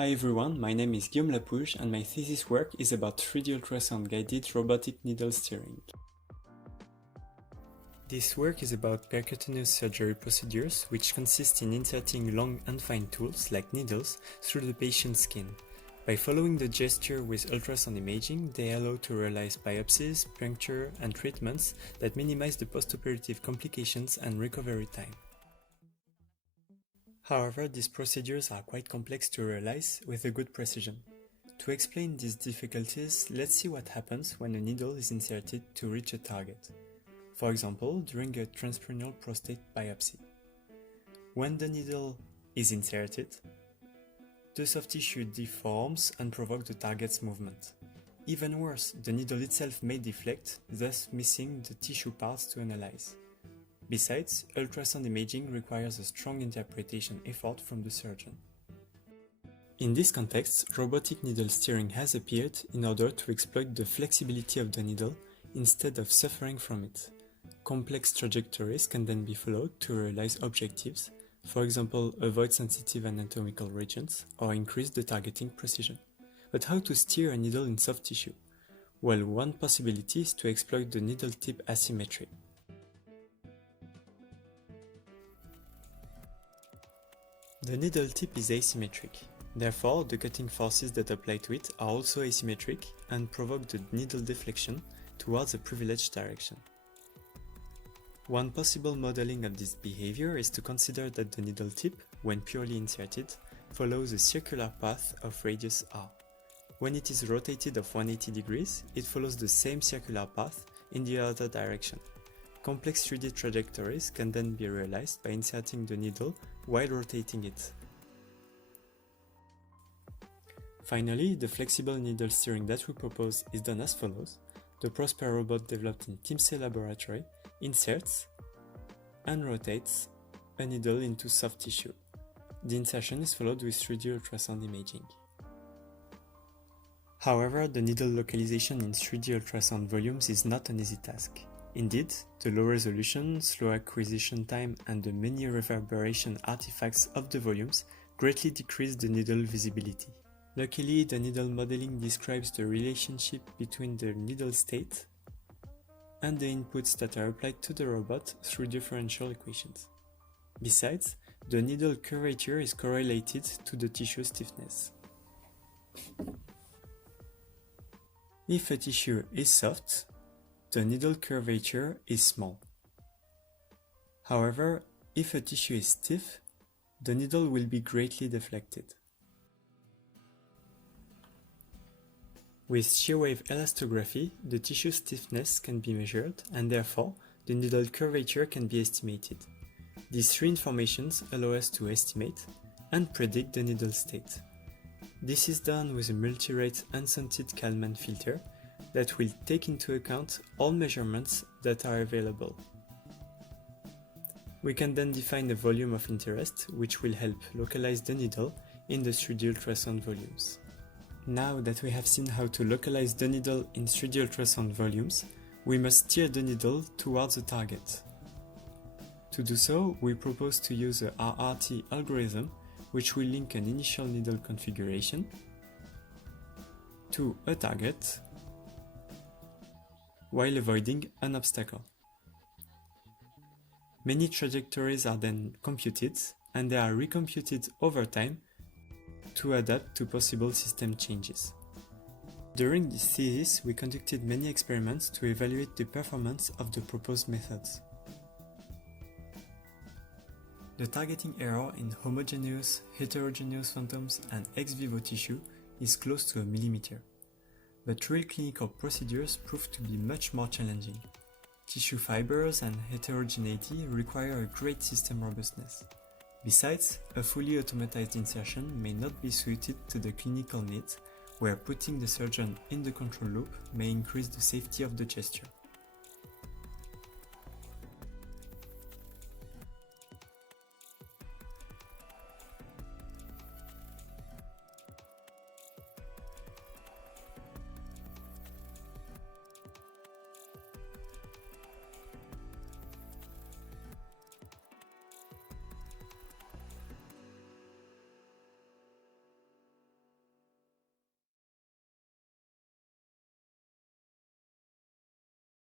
Hi everyone, my name is Guillaume Lapouge and my thesis work is about 3D ultrasound guided robotic needle steering. This work is about percutaneous surgery procedures which consist in inserting long and fine tools like needles through the patient's skin. By following the gesture with ultrasound imaging, they allow to realize biopsies, puncture and treatments that minimize the postoperative complications and recovery time. However, these procedures are quite complex to realize with a good precision. To explain these difficulties, let's see what happens when a needle is inserted to reach a target. For example, during a transperineal prostate biopsy. When the needle is inserted, the soft tissue deforms and provokes the target's movement. Even worse, the needle itself may deflect, thus missing the tissue parts to analyze. Besides, ultrasound imaging requires a strong interpretation effort from the surgeon. In this context, robotic needle steering has appeared in order to exploit the flexibility of the needle instead of suffering from it. Complex trajectories can then be followed to realize objectives, for example, avoid sensitive anatomical regions or increase the targeting precision. But how to steer a needle in soft tissue? Well, one possibility is to exploit the needle tip asymmetry. The needle tip is asymmetric. Therefore, the cutting forces that apply to it are also asymmetric and provoke the needle deflection towards a privileged direction. One possible modeling of this behavior is to consider that the needle tip, when purely inserted, follows a circular path of radius r. When it is rotated of 180 degrees, it follows the same circular path in the other direction. Complex 3D trajectories can then be realized by inserting the needle while rotating it. Finally, the flexible needle steering that we propose is done as follows. The Prosper robot developed in TIMC laboratory inserts and rotates a needle into soft tissue. The insertion is followed with 3D ultrasound imaging. However, the needle localization in 3D ultrasound volumes is not an easy task. Indeed, the low resolution, slow acquisition time and the many reverberation artifacts of the volumes greatly decrease the needle visibility. Luckily, the needle modeling describes the relationship between the needle state and the inputs that are applied to the robot through differential equations. Besides, the needle curvature is correlated to the tissue stiffness. If a tissue is soft, the needle curvature is small. However, if a tissue is stiff, the needle will be greatly deflected. With shear wave elastography, the tissue stiffness can be measured and therefore the needle curvature can be estimated. These three informations allow us to estimate and predict the needle state. This is done with a multi-rate unscented Kalman filter that will take into account all measurements that are available. We can then define a volume of interest which will help localize the needle in the 3D ultrasound volumes. Now that we have seen how to localize the needle in 3D ultrasound volumes, we must steer the needle towards a target. To do so, we propose to use a RRT algorithm which will link an initial needle configuration to a target while avoiding an obstacle. Many trajectories are then computed and they are recomputed over time to adapt to possible system changes. During this thesis, we conducted many experiments to evaluate the performance of the proposed methods. The targeting error in homogeneous, heterogeneous phantoms and ex vivo tissue is close to a millimeter. But real clinical procedures prove to be much more challenging. Tissue fibers and heterogeneity require a great system robustness. Besides, a fully automatized insertion may not be suited to the clinical needs, where putting the surgeon in the control loop may increase the safety of the gesture.